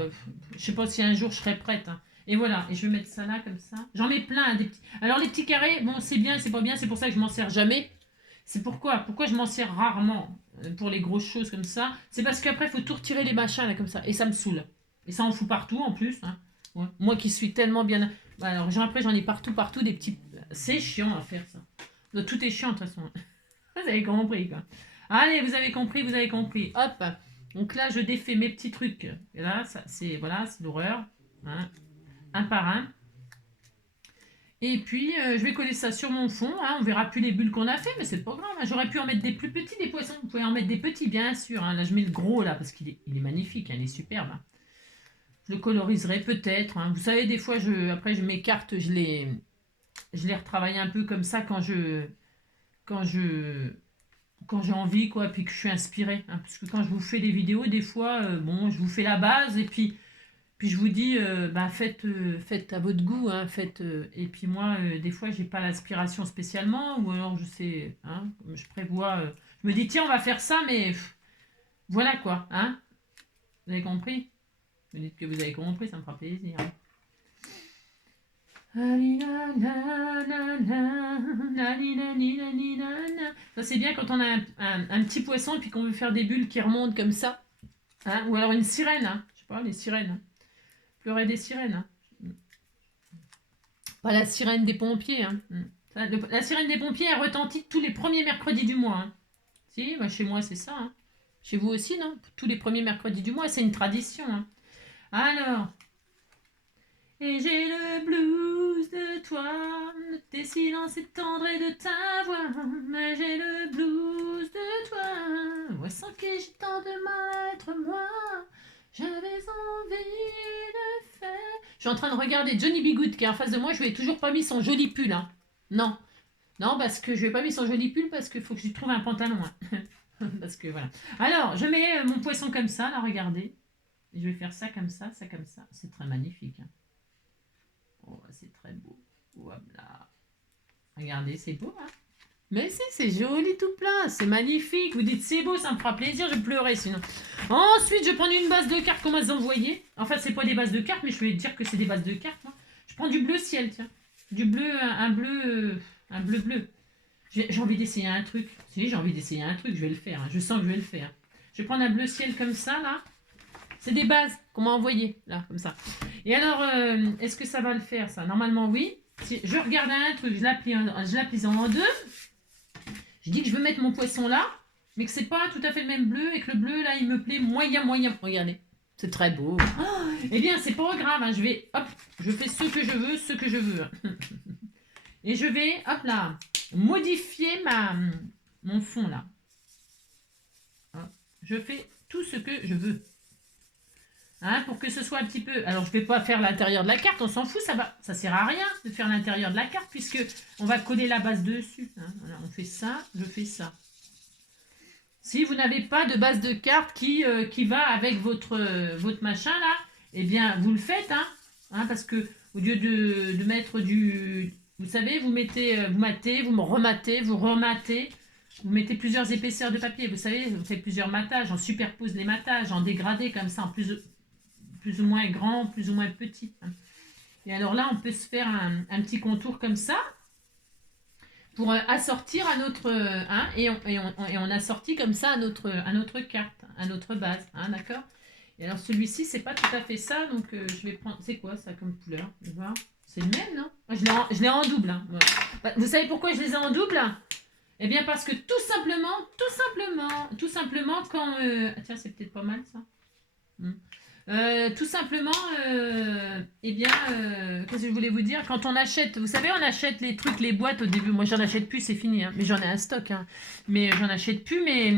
Je sais pas si un jour je serai prête. Hein. Et voilà. Et je vais mettre ça là comme ça. J'en mets plein. Hein, des petits. Alors les petits carrés, bon, c'est bien, c'est pas bien. C'est pour ça que je m'en sers jamais. C'est pourquoi je m'en sers rarement pour les grosses choses comme ça. C'est parce qu'après il faut tout retirer les machins là comme ça. Et ça me saoule. Et ça en fout partout en plus. Hein. Ouais. Moi qui suis tellement bien. Bah, alors après j'en ai partout des petits. C'est chiant à faire ça. Donc, tout est chiant de toute façon. Vous avez compris quoi. Allez, vous avez compris, vous avez compris. Hop. Donc là je défais mes petits trucs. Et là ça, c'est voilà, c'est l'horreur. Hein. Un par un. Et puis je vais coller ça sur mon fond. Hein. On verra plus les bulles qu'on a fait, mais c'est pas grave. Hein. J'aurais pu en mettre des plus petits des poissons. Vous pouvez en mettre des petits bien sûr. Hein. Là je mets le gros là parce qu'il est magnifique. Hein. Il est superbe. Hein. Je le coloriserai peut-être. Hein. Vous savez, des fois, après, je m'écarte, je les retravaille un peu comme ça quand je, quand j'ai envie, quoi, puis que je suis inspirée. Hein. Parce que quand je vous fais des vidéos, des fois, bon, je vous fais la base et puis je vous dis, bah, faites à votre goût, hein, et puis moi, des fois, j'ai pas l'inspiration spécialement, ou alors je sais, hein, je prévois, je me dis, tiens, on va faire ça, mais voilà quoi, hein. Vous avez compris? Vous dites que vous avez compris, ça me fera plaisir. Ça c'est bien quand on a un petit poisson et puis qu'on veut faire des bulles qui remontent comme ça. Hein. Ou alors une sirène. Hein. Je sais pas, les sirènes. Hein. Pleurer des sirènes. Hein. Pas la sirène des pompiers. Hein. La sirène des pompiers, elle retentit tous les premiers mercredis du mois. Hein. Si, bah, chez moi c'est ça. Hein. Chez vous aussi, non? Tous les premiers mercredis du mois, c'est une tradition. Hein. Alors, et j'ai le blues de toi, de tes silences et tendres et de ta voix. Mais j'ai le blues de toi, moi sans que j'ai tant de mal à être moi. J'avais envie de faire. Je suis en train de regarder Johnny B. Good qui est en face de moi. Je lui ai toujours pas mis son joli pull. Hein. Non, non, parce que je lui ai pas mis son joli pull parce qu'il faut que je lui trouve un pantalon. Hein. Parce que voilà. Alors, je mets mon poisson comme ça, là, regardez. Je vais faire ça comme ça, ça comme ça. C'est très magnifique. Hein. Oh, c'est très beau. Voilà. Regardez, c'est beau, hein? Mais si, c'est joli tout plein. C'est magnifique. Vous dites c'est beau, ça me fera plaisir. Je pleurais sinon. Ensuite, je prends une base de cartes qu'on m'a envoyée. Enfin, c'est pas des bases de cartes, mais je vais dire que c'est des bases de cartes. Hein. Je prends du bleu ciel, tiens. Du bleu, un bleu, un bleu. J'ai envie d'essayer un truc. Si j'ai envie d'essayer un truc, je vais le faire. Hein. Je sens que je vais le faire. Je vais prendre un bleu ciel comme ça, là. C'est des bases qu'on m'a envoyées, là, comme ça. Et alors, est-ce que ça va le faire, ça? Normalement, oui. Si je regarde un truc, je la plie en deux. Je dis que je veux mettre mon poisson là, mais que c'est pas tout à fait le même bleu et que le bleu, là, il me plaît moyen. Regardez, c'est très beau. Oh, eh bien, c'est pas grave. Hein, je fais ce que je veux. Et je vais, hop là, modifier mon fond, là. Hop, je fais tout ce que je veux. Hein, pour que ce soit un petit peu... Alors, je ne vais pas faire l'intérieur de la carte, on s'en fout, ça sert à rien de faire l'intérieur de la carte, puisque on va coller la base dessus. Hein. Voilà, on fait ça, je fais ça. Si vous n'avez pas de base de carte qui va avec votre machin, là, eh bien, vous le faites, hein, parce que au lieu de mettre du... Vous savez, vous mettez, vous matez, vous me rematez, vous rematez, vous mettez plusieurs épaisseurs de papier. Vous savez, vous faites plusieurs matages, on superpose les matages, en dégradé, comme ça, en plus ou moins grand, plus ou moins petit. Hein. Et alors là, on peut se faire un petit contour comme ça pour assortir à notre... Hein, et on assortit comme ça à notre carte, à notre base. Hein, d'accord? Et alors celui-ci, c'est pas tout à fait ça, donc je vais prendre... C'est quoi ça comme couleur? C'est le même, non? Je l'ai en double. Hein. Ouais. Vous savez pourquoi je les ai en double? Eh bien parce que tout simplement, quand... tiens, c'est peut-être pas mal ça. Tout simplement, eh bien, qu'est-ce que je voulais vous dire? Quand on achète, vous savez, on achète les trucs, les boîtes au début. Moi, j'en achète plus, c'est fini. Hein, mais j'en ai un stock. Hein, mais j'en achète plus. Mais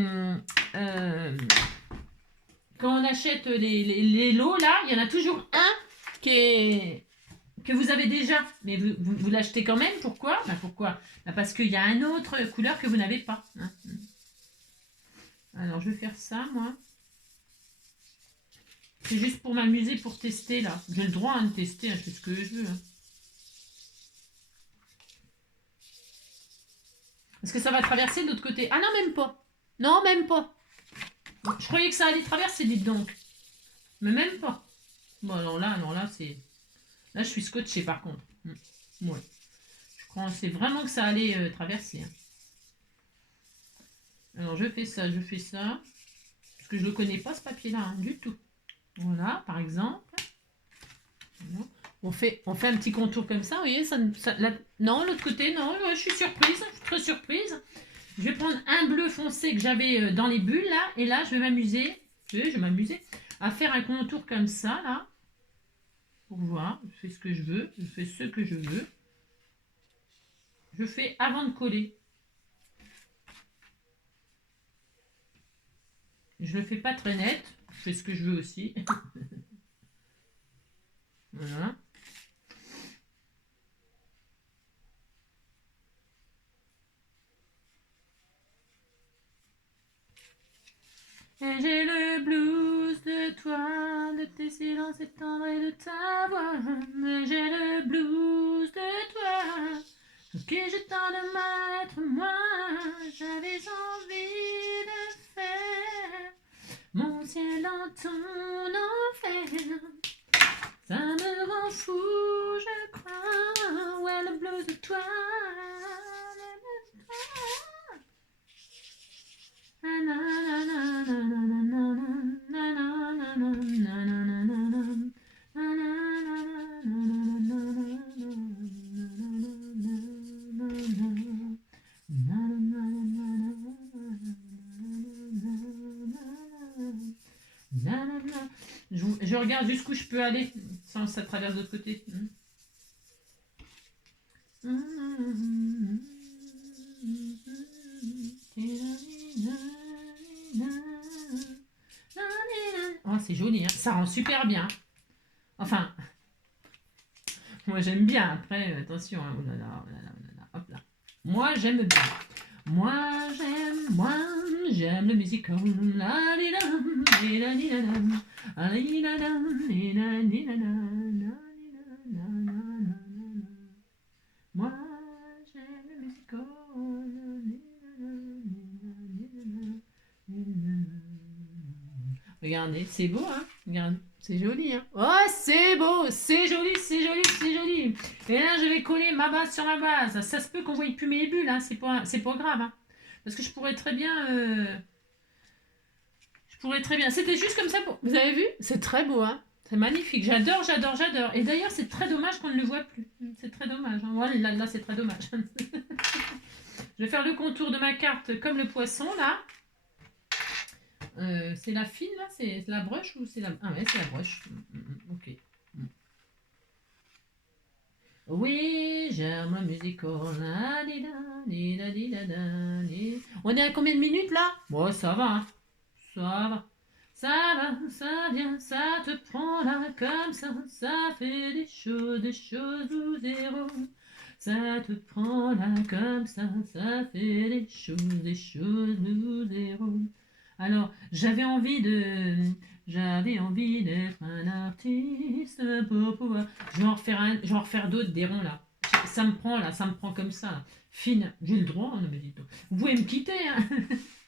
quand on achète les lots, là, il y en a toujours un qui que vous avez déjà, mais vous l'achetez quand même. Pourquoi? Pourquoi? Parce qu'il y a une autre couleur que vous n'avez pas. Hein. Alors, je vais faire ça, moi. C'est juste pour m'amuser, pour tester, là. J'ai le droit de tester, je fais ce que je veux. Hein. Est-ce que ça va traverser de l'autre côté? Ah non, même pas. Non, même pas. Je croyais que ça allait traverser, dites donc. Mais même pas. Bon, alors là, c'est... Là, je suis scotché, par contre. Ouais. Je pensais vraiment que ça allait traverser. Hein. Alors, je fais ça, Parce que je ne le connais pas, ce papier-là, hein, du tout. Voilà, par exemple. On fait un petit contour comme ça, vous voyez, non, l'autre côté, non, je suis surprise, je suis très surprise. Je vais prendre un bleu foncé que j'avais dans les bulles, là, et là, je vais m'amuser, à faire un contour comme ça, là, pour voir, je fais ce que je veux, je fais avant de coller. Je le fais pas très net, je fais ce que je veux aussi. Voilà. Et j'ai le blues de toi, de tes silences et tendres et de ta voix. J'ai le blues de toi, que j'ai tant de mettre moi. J'avais envie de faire mon ciel dans ton enfer. Ça me rend fou, je crois. Ouais, le blues de toi. Je regarde jusqu'où je peux aller sans que ça traverse de l'autre côté. Oh, c'est joli, hein. Ça rend super bien. Enfin, moi j'aime bien. Après, attention, hein. Oh là là, oh là là, oh là là. Hop là. Moi j'aime bien. Moi j'aime le musical. Moi j'aime le musical. Regardez, c'est beau, hein? Regarde, c'est joli, hein? Oh, c'est beau, c'est joli, c'est joli, c'est joli. Et là, je vais coller ma base sur ma base. Ça se peut qu'on voie plus mes bulles, hein? C'est pas grave, hein? Parce que je pourrais très bien... C'était juste comme ça pour... Vous avez vu? C'est très beau, hein? C'est magnifique. J'adore, j'adore, j'adore. Et d'ailleurs, c'est très dommage qu'on ne le voit plus. C'est très dommage. Hein? Voilà, là, c'est très dommage. Je vais faire le contour de ma carte comme le poisson, là. C'est la fine, là? C'est la broche ou c'est la... Ah ouais, c'est la broche. Ok. Oui, j'aime la musique. On est à combien de minutes, là? Bon, ça va, hein. Ça va. Ça va, ça vient, ça te prend là comme ça fait des choses ou zéro. Ça te prend là comme ça fait des choses ou zéro. Alors, j'avais envie d'être un artiste pour pouvoir. Je vais en refaire d'autres, des ronds là. Ça me prend comme ça. Là. Fine, j'ai le droit, hein, mais dites donc. Vous pouvez me quitter, hein.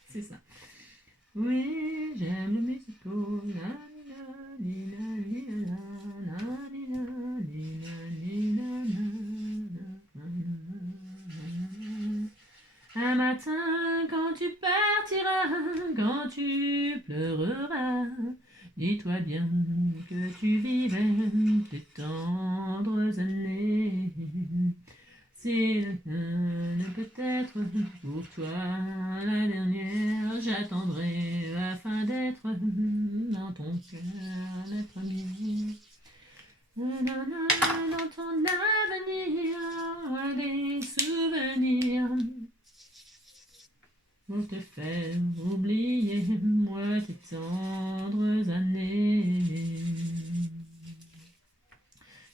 C'est ça. Oui, j'aime le musical. Un matin, quand tu partiras, quand tu pleureras, dis-toi bien que tu vivais tes tendres années. C'est peut-être pour toi la dernière, j'attendrai afin d'être dans ton cœur la première. Dans ton avenir, des souvenirs pour te faire oublier moi tes tendres années.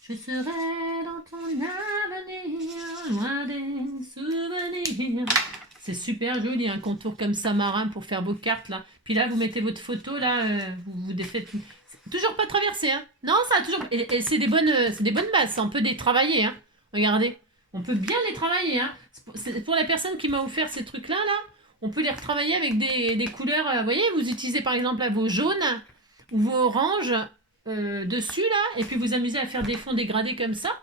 Je serai dans ton avenir, loin des souvenirs. C'est super joli, un contour comme ça marin pour faire vos cartes là. Puis là, vous mettez votre photo là, vous défaites. Toujours pas traversé, hein. Non, ça a toujours. Et c'est des bonnes bases, on peut les travailler, hein. Regardez, on peut bien les travailler, hein. C'est pour la personne qui m'a offert ces trucs-là, là, on peut les retravailler avec des couleurs. Vous voyez, vous utilisez par exemple là, vos jaunes ou vos oranges dessus, là, et puis vous amusez à faire des fonds dégradés comme ça.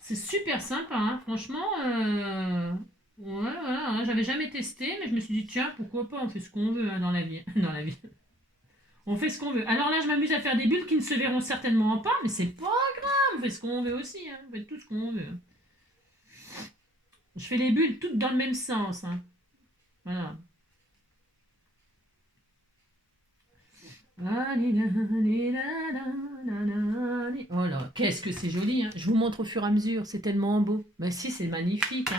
C'est super sympa, hein. Franchement. Ouais, voilà, hein. J'avais jamais testé, mais je me suis dit, tiens, pourquoi pas, on fait ce qu'on veut hein, dans la vie. Dans la vie. On fait ce qu'on veut. Alors là, je m'amuse à faire des bulles qui ne se verront certainement pas, mais c'est pas grave, on fait ce qu'on veut aussi, hein. On fait tout ce qu'on veut. Je fais les bulles toutes dans le même sens, hein. Voilà. Oh là, qu'est-ce que c'est joli, hein. Je vous montre au fur et à mesure, c'est tellement beau. Mais si, c'est magnifique, hein.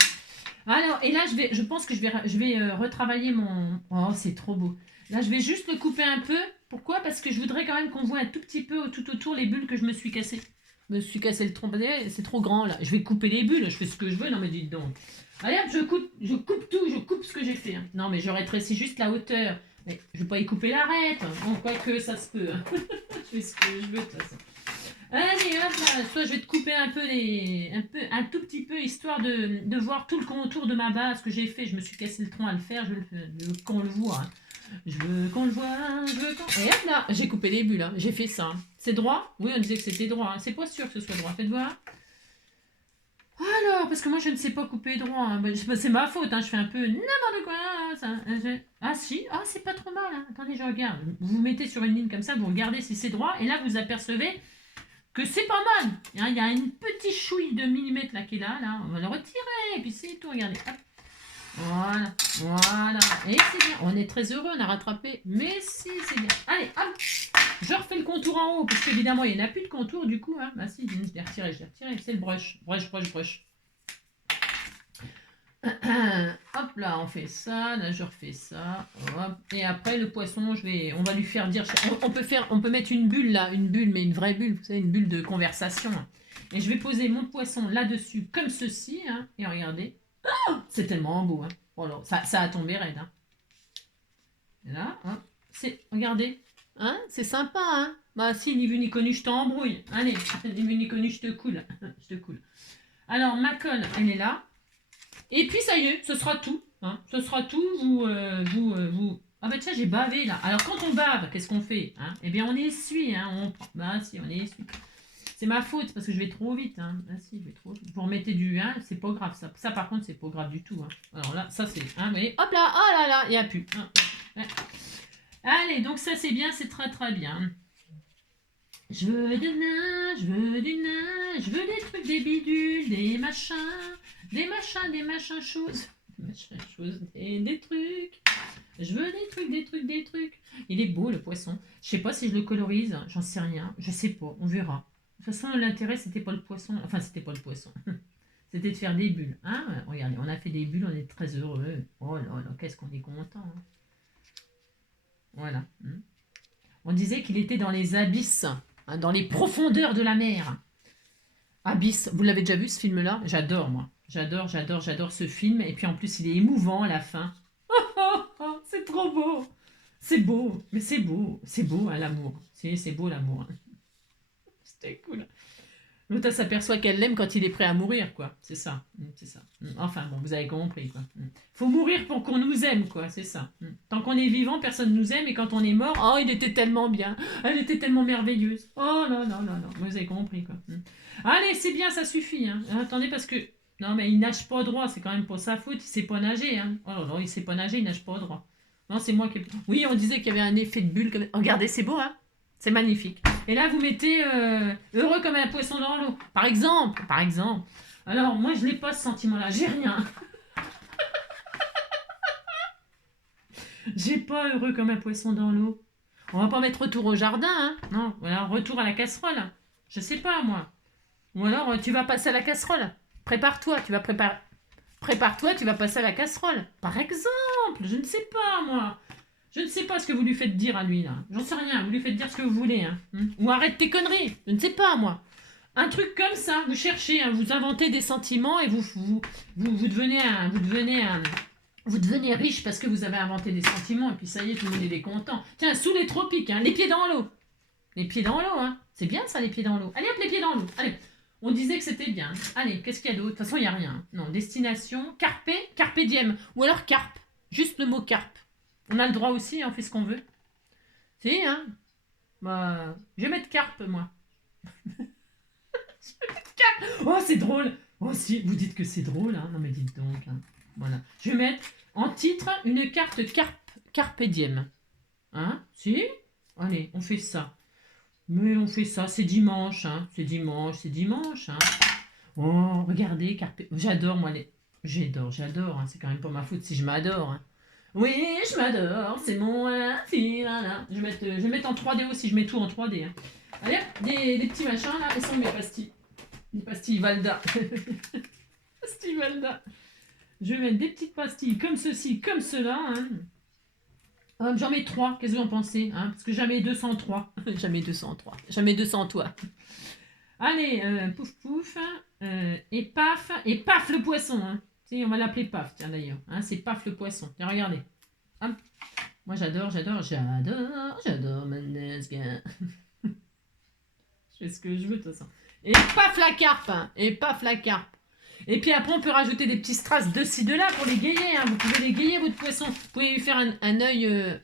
Alors, et là, je pense que je vais retravailler mon... Oh, c'est trop beau. Là, je vais juste le couper un peu. Pourquoi? Parce que je voudrais quand même qu'on voit un tout petit peu tout autour les bulles que je me suis cassées. Je me suis cassé le tronc. C'est trop grand, là. Je vais couper les bulles. Je fais ce que je veux. Non, mais dites donc. Allez, hop, je coupe tout. Je coupe ce que j'ai fait. Hein. Non, mais je rétrécis juste la hauteur. Mais je ne vais pas y couper l'arête. Bon, quoique, ça se peut. Hein. Je fais ce que je veux, de toute façon. Allez, hop là, toi je vais te couper un un tout petit peu, histoire de voir tout le contour de ma base que j'ai fait. Je me suis cassé le tronc à le faire, je veux qu'on le voit. Hein. Je veux qu'on le voit, je veux qu'on... Et hop là, j'ai coupé les bulles, hein. J'ai fait ça. Hein. C'est droit? Oui, on disait que c'était droit. Hein. C'est pas sûr que ce soit droit, faites voir. Alors, parce que moi je ne sais pas couper droit. Hein. C'est ma faute, hein. Je fais un peu n'importe quoi. Ça. Ah si, ah c'est pas trop mal. Hein. Attendez, je regarde. Vous vous mettez sur une ligne comme ça, vous regardez si c'est droit, et là vous apercevez que c'est pas mal. Il y a une petite chouille de millimètre là qui est là. On va le retirer. Et puis c'est tout. Regardez. Hop. Voilà. Voilà. Et c'est bien. On est très heureux. On a rattrapé. Mais si, c'est bien. Allez, hop. Je refais le contour en haut. Parce qu'évidemment, il n'y en a plus de contour du coup. Hein. Bah si, je l'ai retiré. C'est le brush. Brush. Hop là, on fait ça, là je refais ça, hop. Et après le poisson, on va lui faire dire, on peut mettre une bulle là, mais une vraie bulle, vous savez, une bulle de conversation. Et je vais poser mon poisson là-dessus comme ceci, hein, et regardez, oh, c'est tellement beau, hein. Oh là, ça a tombé raide, hein. Et là, hein, regardez, hein, c'est sympa, hein. Bah si, ni vu ni connu, je t'embrouille. Allez, ni vu ni connu, je te coule, Alors ma colle, elle est là. Et puis ça y est, ce sera tout. Hein. Ce sera tout. Vous. Ah bah tiens, j'ai bavé là. Alors quand on bave, qu'est-ce qu'on fait hein? Eh bien on essuie. Hein. Bah si, on essuie. C'est ma faute parce que je vais trop vite. Hein. Ah si, je vais trop vite. Vous remettez du. Hein, c'est pas grave ça. Ça par contre, c'est pas grave du tout. Hein. Alors là, ça c'est. Hein, mais hop là, oh là là, il n'y a plus. Hein. Ouais. Allez, donc ça c'est bien, c'est très très bien. Je veux du nain, je veux des trucs, des bidules, des machins choses. Des trucs. Je veux des trucs. Il est beau le poisson. Je sais pas si je le colorise, j'en sais rien. Je sais pas, on verra. De toute façon, l'intérêt, c'était pas le poisson. Enfin, c'était pas le poisson. C'était de faire des bulles. Hein, regardez, on a fait des bulles, on est très heureux. Oh là là, qu'est-ce qu'on est content. Hein. Voilà. On disait qu'il était dans les abysses, hein, dans les profondeurs de la mer. Abyss, vous l'avez déjà vu ce film-là? J'adore, moi. J'adore ce film. Et puis en plus, il est émouvant à la fin. C'est trop beau. C'est beau, mais c'est beau. C'est beau, hein, l'amour. C'est beau, l'amour. C'était cool. L'autre, elle s'aperçoit qu'elle l'aime quand il est prêt à mourir, quoi. C'est ça. Enfin, bon, vous avez compris, quoi. Faut mourir pour qu'on nous aime, quoi. C'est ça. Tant qu'on est vivant, personne nous aime. Et quand on est mort, oh, il était tellement bien. Elle était tellement merveilleuse. Oh, non. Vous avez compris, quoi. Allez, c'est bien, ça suffit. Hein. Attendez, parce que... Non, mais il nage pas droit. C'est quand même pas sa faute. Il sait pas nager. Hein. Oh non, il sait pas nager, il nage pas droit. Non, c'est moi qui... Oui, on disait qu'il y avait un effet de bulle. Comme... Regardez, c'est beau, hein. C'est magnifique. Et là, vous mettez heureux comme un poisson dans l'eau. Par exemple. Alors, moi, je n'ai pas ce sentiment-là. J'ai rien. J'ai pas heureux comme un poisson dans l'eau. On va pas mettre retour au jardin, hein. Non, voilà, retour à la casserole. Je sais pas, moi. Ou alors, tu vas passer à la casserole. Prépare-toi, tu vas passer à la casserole. Par exemple, je ne sais pas, moi. Je ne sais pas ce que vous lui faites dire à lui, là. J'en sais rien, vous lui faites dire ce que vous voulez, hein. Ou arrête tes conneries, je ne sais pas, moi. Un truc comme ça, vous cherchez, hein, vous inventez des sentiments et vous devenez riche parce que vous avez inventé des sentiments et puis ça y est, tout le monde est content. Tiens, sous les tropiques, hein, les pieds dans l'eau. Les pieds dans l'eau, hein. C'est bien ça, les pieds dans l'eau. Allez hop, les pieds dans l'eau. Allez, on disait que c'était bien. Allez, qu'est-ce qu'il y a d'autre? De toute façon, il n'y a rien. Non, destination, carpe diem. Ou alors carpe. Juste le mot carpe. On a le droit aussi, hein, on fait ce qu'on veut. Si, hein. Bah, je vais mettre carpe, moi. Oh, c'est drôle. Oh, si, vous dites que c'est drôle, hein. Non, mais dites donc, hein. Voilà. Je vais mettre en titre une carte carpe diem. Hein? Si? Allez, on fait ça. Mais on fait ça, c'est dimanche, hein. C'est dimanche, hein. Oh, regardez, j'adore, moi, les... J'adore, hein. C'est quand même pas ma faute si je m'adore, hein. Oui, je m'adore, c'est mon... Voilà. Je vais mettre en 3D aussi, je mets tout en 3D, hein. Allez, des petits machins, là. Elles sont mes pastilles. Des pastilles Valda. Pastilles Valda. Je vais mettre des petites pastilles comme ceci, comme cela, hein. J'en mets 3, qu'est-ce que vous en pensez, hein? Parce que jamais 203. Jamais 203. Jamais 200 toi. Allez, pouf pouf. Et paf le poisson. Hein. On va l'appeler paf, tiens d'ailleurs. Hein, c'est paf le poisson. Tiens, regardez. Hop. Moi j'adore Maneskin. Je fais ce que je veux de toute façon. Et paf la carpe. Hein. Et paf la carpe. Et puis après, on peut rajouter des petits strass de ci, de là pour les gayer. Hein. Vous pouvez les gayer, votre poisson. Vous pouvez lui faire un œil,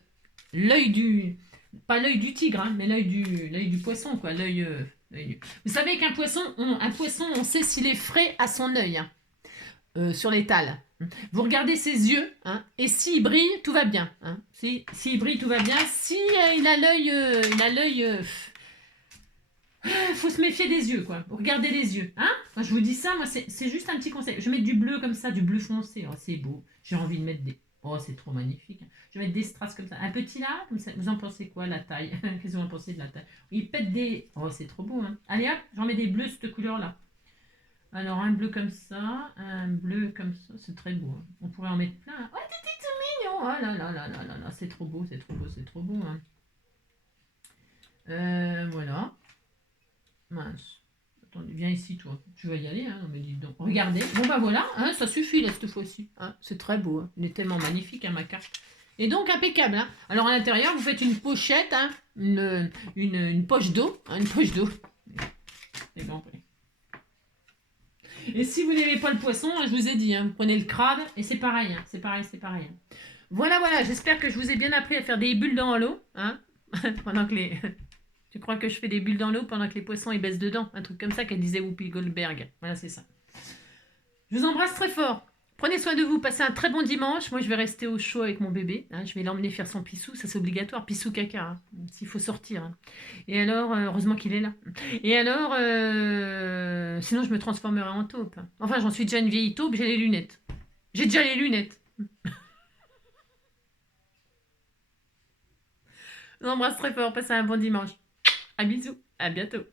l'œil du... Pas l'œil du tigre, hein, mais l'œil du poisson, quoi. Vous savez qu'un poisson, on sait s'il est frais à son œil, hein, sur l'étal. Vous regardez ses yeux, hein, et s'il brille, tout va bien. Hein. S'il brille, tout va bien. Si il a l'œil... faut se méfier des yeux, quoi. Regardez les yeux, hein. Quand je vous dis ça, moi, c'est juste un petit conseil. Je vais mettre du bleu comme ça, du bleu foncé. Oh, c'est beau. J'ai envie de mettre des... Oh, c'est trop magnifique. Je vais mettre des strass comme ça. Un petit là, comme ça. Vous en pensez quoi, la taille? Qu'est-ce que vous en pensez de la taille? Il pète des... Oh, c'est trop beau, hein. Allez, hop, j'en mets des bleus, cette couleur-là. Alors, un bleu comme ça, un bleu comme ça. C'est très beau, hein. On pourrait en mettre plein. Oh, t'es tout mignon. Oh là là là là là là. C'est trop beau, c'est trop beau, c'est trop beau, hein. Voilà. Mince. Attendez, viens ici, toi. Tu vas y aller, hein? Non, mais dis donc. Regardez. Bon, bah voilà, hein, ça suffit, là, cette fois-ci. Hein. C'est très beau. Hein. Il est tellement magnifique, hein, ma carte. Et donc, impeccable. Hein. Alors, à l'intérieur, vous faites une pochette, hein, une poche d'eau. Hein, une poche d'eau. Et si vous n'aimez pas le poisson, je vous ai dit, hein, vous prenez le crabe, et c'est pareil. Hein, c'est pareil, c'est pareil. Hein. Voilà, j'espère que je vous ai bien appris à faire des bulles dans l'eau. Hein, pendant que les... Tu crois que je fais des bulles dans l'eau pendant que les poissons ils baissent dedans? Un truc comme ça qu'elle disait Whoopi Goldberg. Voilà, c'est ça. Je vous embrasse très fort. Prenez soin de vous, passez un très bon dimanche. Moi, je vais rester au chaud avec mon bébé. Hein. Je vais l'emmener faire son pissou, ça c'est obligatoire. Pissou caca, hein, s'il faut sortir. Hein. Et alors, heureusement qu'il est là. Et alors, sinon je me transformerai en taupe. Enfin, j'en suis déjà une vieille taupe, j'ai les lunettes. J'ai déjà les lunettes. Je vous embrasse très fort, passez un bon dimanche. À bisous, à bientôt.